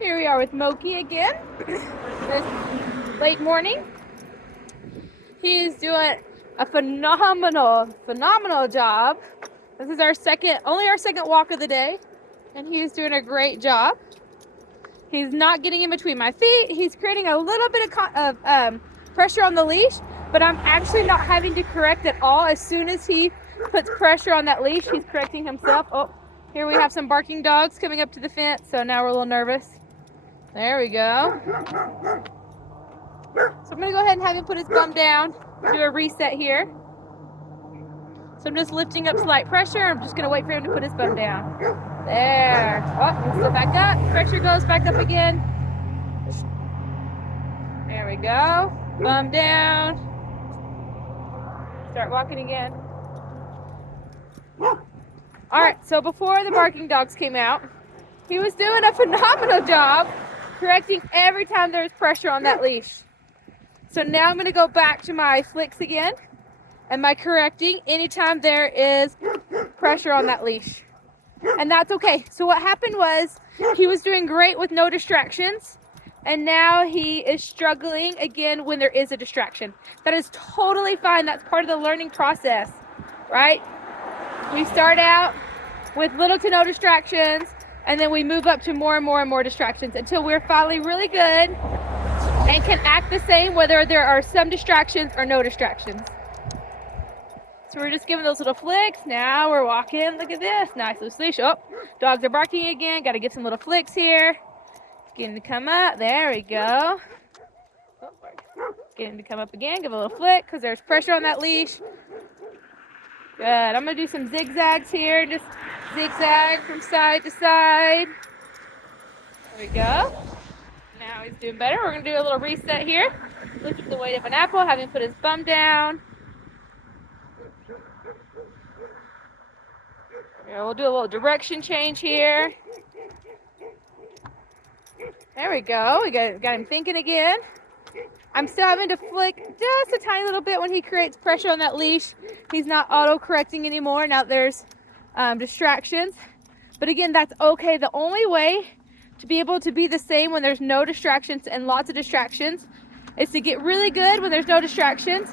Here we are with Moki again. This late morning. He's doing a phenomenal job. This is only our second walk of the day, and he's doing a great job. He's not getting in between my feet. He's creating a little bit of pressure on the leash, but I'm actually not having to correct at all. As soon as he puts pressure on that leash, he's correcting himself. Oh, here we have some barking dogs coming up to the fence, so now we're a little nervous. There we go. So I'm going to go ahead and have him put his bum down, do a reset here. So I'm just lifting up slight pressure. I'm just going to wait for him to put his bum down. There. Oh, he's still back up. Pressure goes back up again. There we go. Bum down. Start walking again. All right, so before the barking dogs came out, he was doing a phenomenal job correcting every time there's pressure on that leash. So now I'm going to go back to my flicks again and my correcting anytime there is pressure on that leash. And that's okay. So what happened was he was doing great with no distractions, and now he is struggling again when there is a distraction. That is totally fine. That's part of the learning process, right? We start out with little to no distractions, and then we move up to more and more and more distractions until we're finally really good and can act the same whether there are some distractions or no distractions. So we're just giving those little flicks. Now we're walking. Look at this. Nice loose leash. Oh, dogs are barking again. Got to get some little flicks here. Get him to come up. There we go. Oh, get him to come up again. Give a little flick because there's pressure on that leash. Good. I'm going to do some zigzags here. Just zigzag from side to side. There we go. Now he's doing better. We're going to do a little reset here. Lift up the weight of an apple. Have him put his bum down. Yeah, we'll do a little direction change here. There we go. We got him thinking again. I'm still having to flick just a tiny little bit when he creates pressure on that leash. He's not auto-correcting anymore. Now there's distractions. But again, that's okay. The only way to be able to be the same when there's no distractions and lots of distractions is to get really good when there's no distractions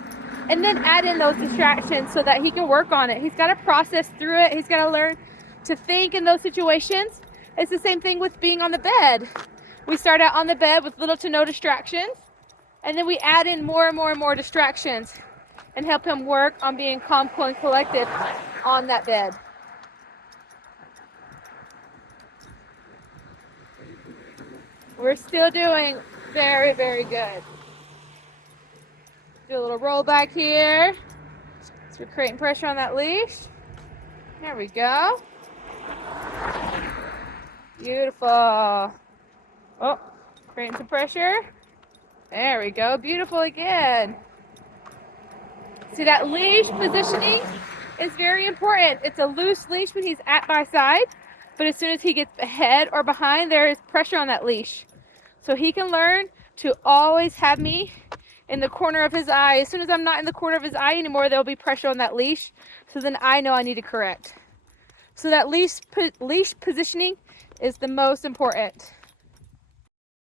and then add in those distractions so that he can work on it. He's got to process through it. He's got to learn to think in those situations. It's the same thing with being on the bed. We start out on the bed with little to no distractions, and then we add in more and more and more distractions and help him work on being calm, cool, and collected on that bed. We're still doing very, very good. Do a little roll back here. So we're creating pressure on that leash. There we go. Beautiful. Oh, creating some pressure. There we go. Beautiful again. See, that leash positioning is very important. It's a loose leash when he's at my side, but as soon as he gets ahead or behind, there is pressure on that leash. So he can learn to always have me in the corner of his eye. As soon as I'm not in the corner of his eye anymore, there'll be pressure on that leash. So then I know I need to correct. So that leash positioning is the most important.